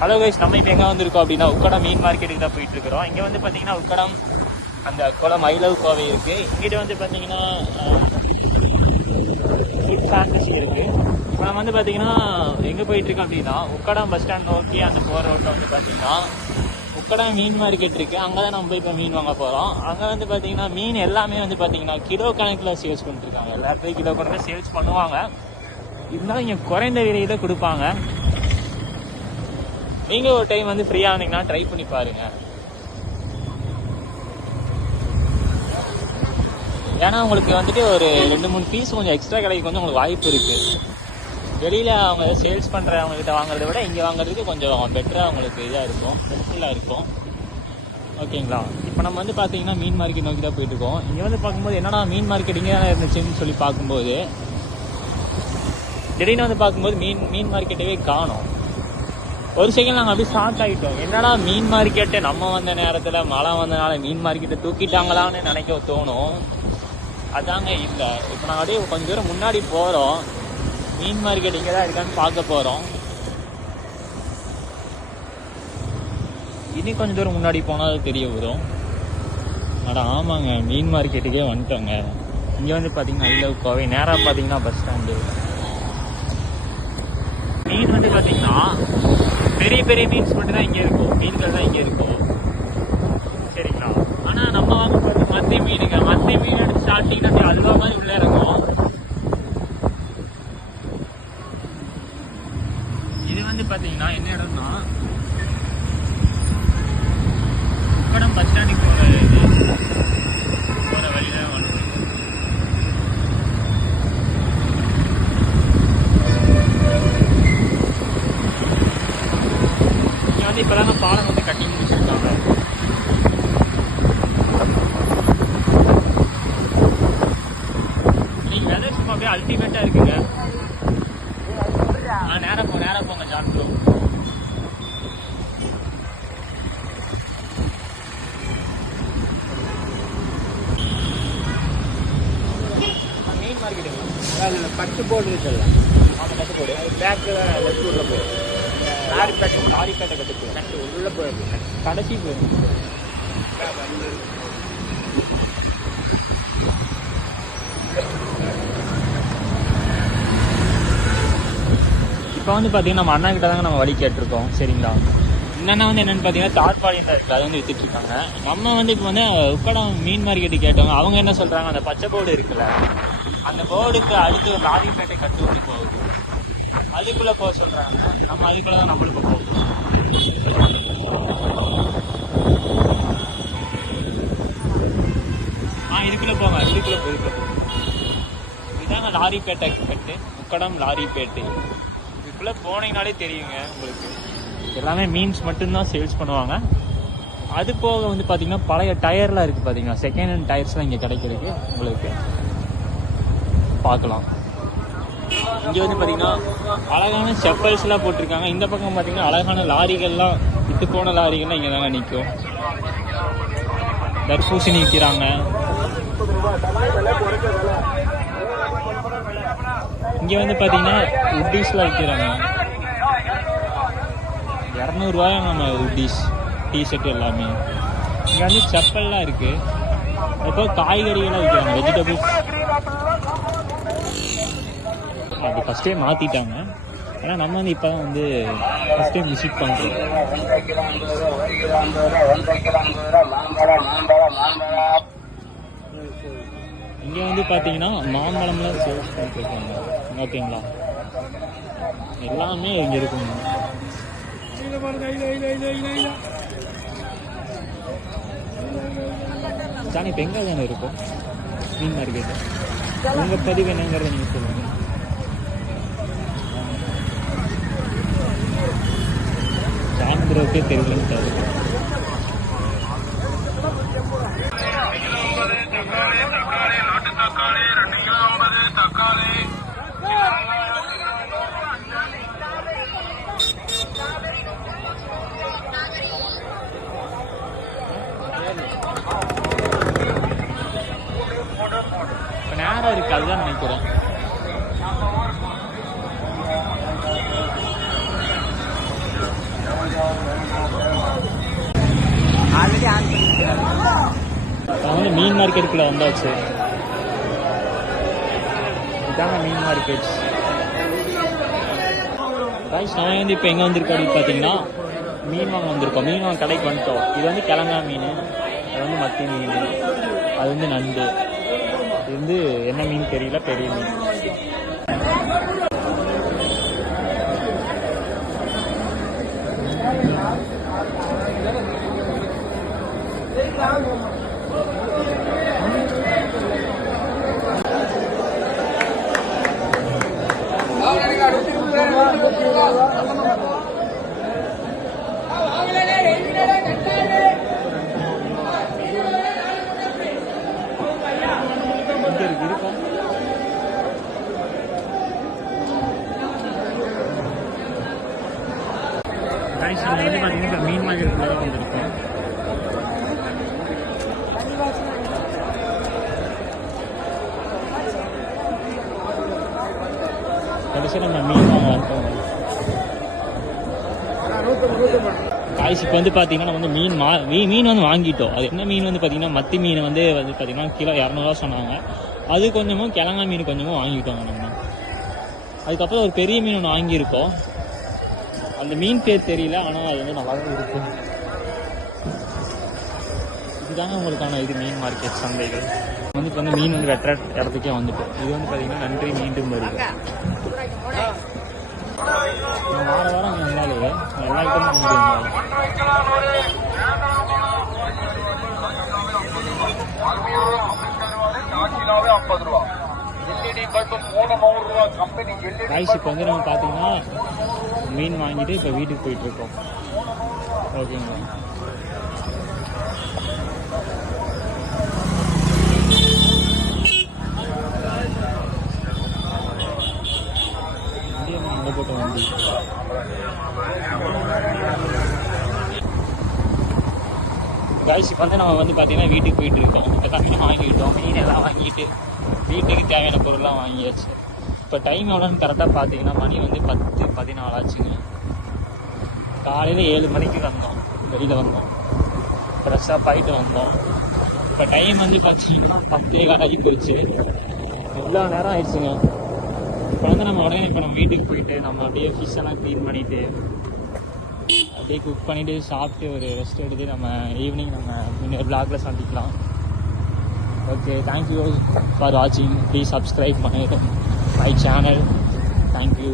Hello guys, நம்ம இப்போ எங்கே வந்திருக்கோம் அப்படின்னா உக்கடம் மீன் மார்க்கெட்டுக்கு தான் போயிட்டு இருக்கிறோம். இங்கே வந்து பார்த்தீங்கன்னா உக்கடம் அந்த குளம் ஐ லவ் கோவை இருக்குது. இங்கிட்ட வந்து பார்த்தீங்கன்னா ஃபுட் ஃபேண்டசி இருக்குது. இப்போ நம்ம வந்து பார்த்தீங்கன்னா எங்கே போயிட்டுருக்கோம் அப்படின்னா உக்கடம் பஸ் ஸ்டாண்ட் நோக்கி அந்த போகிற ரோட்டில் வந்து பார்த்தீங்கன்னா உக்கடம் மீன் மார்க்கெட் இருக்குது. அங்கே தான் நம்ம போய் இப்போ மீன் வாங்க போகிறோம். அங்கே வந்து பார்த்தீங்கன்னா மீன் எல்லாமே வந்து பார்த்தீங்கன்னா கிலோ கணக்கில் சேல்ஸ் பண்ணிட்டுருக்காங்க. எல்லாருக்கும் கிலோ கணக்கில் சேல்ஸ் பண்ணுவாங்க. இருந்தாலும் இங்கே குறைந்த விலையில் கொடுப்பாங்க. நீங்கள் ஒரு டைம் வந்து ஃப்ரீயாக இருந்தீங்கன்னா ட்ரை பண்ணி பாருங்கள். ஏன்னா உங்களுக்கு வந்துட்டு ஒரு 2-3 பீஸ் கொஞ்சம் எக்ஸ்ட்ரா கிடைக்கும், கொஞ்சம் உங்களுக்கு வாய்ப்பு இருக்குது. வெளியில் அவங்க சேல்ஸ் பண்ணுறவங்ககிட்ட வாங்குறத விட இங்கே வாங்குறதுக்கு கொஞ்சம் பெட்டராக உங்களுக்கு இதாக இருக்கும், ஹெல்ப்ஃபுல்லாக இருக்கும். ஓகேங்களா? இப்போ நம்ம வந்து பார்த்தீங்கன்னா மீன் மார்க்கெட் நோக்கி தான் போயிட்டுருக்கோம். இங்கே வந்து பார்க்கும்போது என்னடா மீன் மார்க்கெட் இங்கே தானே இருந்துச்சுன்னு சொல்லி பார்க்கும்போது திடீர்னு வந்து பார்க்கும்போது மீன் மார்க்கெட்டவே காணோம். ஒரு செகண்ட் நாங்கள் அப்படியே ஷாக் ஆகிட்டோம். என்னடா மீன் மார்க்கெட்டு நம்ம வந்த நேரத்தில் மழை வந்தனால மீன் மார்க்கெட்டை தூக்கிட்டாங்களான்னு நினைக்க தோணும். அதாங்க இல்லை. இப்போ நாங்கள் அப்படியே கொஞ்சம் தூரம் முன்னாடி போகிறோம். மீன் மார்க்கெட் இங்கே தான் இருக்கான்னு பார்க்க போகிறோம். இனி கொஞ்சம் தூரம் முன்னாடி போனால் அது தெரிய வரும். ஆமாங்க, மீன் மார்க்கெட்டுக்கே வந்துட்டோங்க. இங்கே வந்து பார்த்தீங்கன்னா ஐ லவ் கோவை, நேராக பார்த்தீங்கன்னா பஸ் ஸ்டாண்டு. மீன் வந்து பார்த்தீங்கன்னா பெரிய பெரிய மீன்ஸ் மட்டும் தான் இங்கே இருக்கும், மீன்கள் தான் இங்கே இருக்கும். சரிங்களா? ஆனால் நம்ம வாங்க போகிறது மத்தி மீனுங்க. மத்தி மீன் எடுத்து சாப்பிட்டீங்கன்னா அல்வா மாதிரி உள்ளே இருக்கும். இது வந்து பார்த்தீங்கன்னா என்ன இடம்னா உக்கடம் பஸ் ஸ்டாண்டுக்கு போகிற வழியில் வந்து இப்போதாங்க பாலம் வந்து கட்டி முடிச்சிருக்காங்க. நீங்கள் வெதர் சும்மா அப்படியே அல்டிமேட்டாக இருக்குங்க. நேராக போங்க ஜான்ப்ரோ. மீன் மார்க்கெட்டு பட்டு போர்டு இருக்குல்ல, அந்த பட்டு போர்டு பேக்கு லெஃப்ட் ஊரில் போயிடும். லாரிப்பேட்டை கட்டு உள்ள போயிருக்கு, கடைசி போயிருக்கு. இப்போ வந்து பார்த்தீங்கன்னா நம்ம அண்ணா கிட்ட தாங்க நம்ம வழி கேட்டிருக்கோம். சரிங்களா? இன்னொன்னா வந்து என்னென்னு பார்த்தீங்கன்னா தார்பாலியில் இருக்குது, அதை வந்து வித்துட்ருக்காங்க. நம்ம வந்து இப்போ வந்து உக்கடம் மீன் மார்க்கெட்டு கேட்டோங்க. அவங்க என்ன சொல்கிறாங்க, அந்த பச்சை போர்டு இருக்குல்ல, அந்த போர்டுக்கு அடுத்து ஒரு லாரிப்பேட்டை கட்டு ஒன்று போகுது, அதுக்குள்ளே போக சொல்கிறாங்க. நம்ம அதுக்குள்ளே தான் நம்மளுக்கு போகணும். இதுக்குள்ளே போங்க, இதுக்குள்ளே போயிருக்க. இதாங்க லாரிப்பேட்டை கட்டு, உக்கடம் லாரிப்பேட்டை. இதுக்குள்ளே போனீங்கனாலே தெரியுங்க உங்களுக்கு. எல்லாமே மீன்ஸ் மட்டும்தான் சேல்ஸ் பண்ணுவாங்க. அது போக வந்து பார்த்தீங்கன்னா பழைய டயர்லாம் இருக்குது பார்த்தீங்கன்னா, செகண்ட் ஹேண்ட் டயர்ஸ்லாம் இங்கே கிடைக்கிறதுக்கு உங்களுக்கு பார்க்கலாம். இங்கே வந்து பார்த்தீங்கன்னா அழகான செப்பல்ஸ்லாம் போட்டிருக்காங்க. இந்த பக்கம் பார்த்தீங்கன்னா அழகான லாரிகள்லாம், விட்டு போன லாரிகள்லாம் இங்கே தாங்க நிற்கும். தர்பூசணி விற்கிறாங்க. இங்கே வந்து பார்த்தீங்கன்னா உட்டீஸ்லாம் விற்கிறாங்க. 200 ரூபாய் நம்ம உட்டீஸ் டிஷர்ட் எல்லாமே. இங்கே வந்து செப்பல்லாம் இருக்குது. இப்போ காய்கறிகள்லாம் விற்கிறாங்க, வெஜிடபிள்ஸ். அது ஃபஸ்ட்டே மாற்றிட்டாங்க. ஏன்னா நம்ம வந்து இப்போ தான் வந்து ஃபஸ்ட் டைம் விசிட் பண்ணுறோம். இங்கே வந்து பார்த்தீங்கன்னா மாம்பழம்லாம் சேல்ஸ் பண்ணிட்டுருக்காங்க. ஓகேங்களா? எல்லாமே இங்கே இருக்குங்க. சாணி இப்போ எங்கே தானே இருக்கும் மீன் மார்க்கெட்டு? உங்கள் பதிவு என்னங்கிறத நீங்கள் சொல்லுங்கள். ஜான்ப்ரோக்கே தெரியலன்ட்டாரு. நேரம் இருக்குது, அதுதான் நினைக்கிறேன். மீன் மார்க்கெட்டுக்குள்ள வந்தாச்சு. இதாங்க மீன் மார்க்கெட். கைஸ் நான் வந்து இப்போ எங்கே வந்திருக்கோம் அப்படின்னு பார்த்தீங்கன்னா மீன் வாங்க வந்திருக்கோம். மீன் வாங்க கடைக்கு வந்துட்டோம். இது வந்து கிழங்கா மீன், அது வந்து மத்தி மீன், அது வந்து நண்டு, இது வந்து என்ன மீன் தெரியல, பெரிய மீன். வந்து பார்த்தீங்கன்னா மீன் மார்க்கெட்டுக்குள்ள தான் வந்திருக்கோம். கடைசியில் நம்ம மீன் வாங்க இருக்கோம். காய்ச்சி இப்போ வந்து பார்த்தீங்கன்னா நம்ம வந்து மீன் வந்து வாங்கிட்டோம். அது என்ன மீன் வந்து பார்த்தீங்கன்னா மத்தி மீன் வந்து பார்த்தீங்கன்னா கிலோ 200 சொன்னாங்க. அது கொஞ்சமும் கிழங்கா மீன் கொஞ்சமும் வாங்கிட்டோம் நம்ம. அதுக்கப்புறம் ஒரு பெரிய மீன் ஒன்று வாங்கியிருக்கோம். அந்த மீன் பேர் தெரியல, ஆனால் அது வந்து நல்லாவே இருக்கு. இதுதாங்க உங்களுக்கான இது மீன் மார்க்கெட் சந்தைகள். வந்து இப்போ வந்து மீன் வந்து வெட்டுற இடத்துக்கே வந்துட்டோம். இது வந்து பார்த்தீங்கன்னா நன்றி மீண்டும் வருது. வார வாரம் அங்கே இருந்தாலே எல்லா ஐட்டமும் வந்து ரைஸ். இப்போ வந்து நம்ம பார்த்தீங்கன்னா மீன் வாங்கிட்டு இப்போ வீட்டுக்கு போயிட்டுருக்கோம். ஓகேங்களா? அங்கே போட்டு வண்டி ரைஸ். இப்போ வந்து நம்ம வந்து பார்த்தீங்கன்னா வீட்டுக்கு போயிட்டு இருக்கோம். எல்லாமே வாங்கிட்டோம். மீன் எல்லாம் வாங்கிட்டு வீட்டுக்கு தேவையான பொருள்லாம் வாங்கியாச்சு. இப்போ டைம் எவ்வளோன்னு கரெக்டாக பார்த்தீங்கன்னா மணி வந்து 10:14 ஆச்சுங்க. காலையில் 7 மணிக்கு வந்தோம், வெளியில் வந்தோம், ஃப்ரெஷ்ஷாக ஆகிட்டு வந்தோம். இப்போ டைம் வந்து பார்த்தீங்கன்னா 10:15 ஆகி போச்சு. எவ்வளோ நேரம் ஆயிடுச்சுங்க. இப்போ வந்து நம்ம உடனே இப்போ நம்ம வீட்டுக்கு போயிட்டு நம்ம அப்படியே ஃபிஷ் எல்லாம் க்ளீன் பண்ணிவிட்டு அப்படியே குக் பண்ணிவிட்டு சாப்பிட்டு ஒரு ரெஸ்ட் எடுத்து நம்ம ஈவினிங் நம்ம இன்னொரு வ்ளாகில் சந்திக்கலாம். ஓகே, தேங்க்யூ ஃபார் வாட்சிங். Please subscribe my channel. Thank you.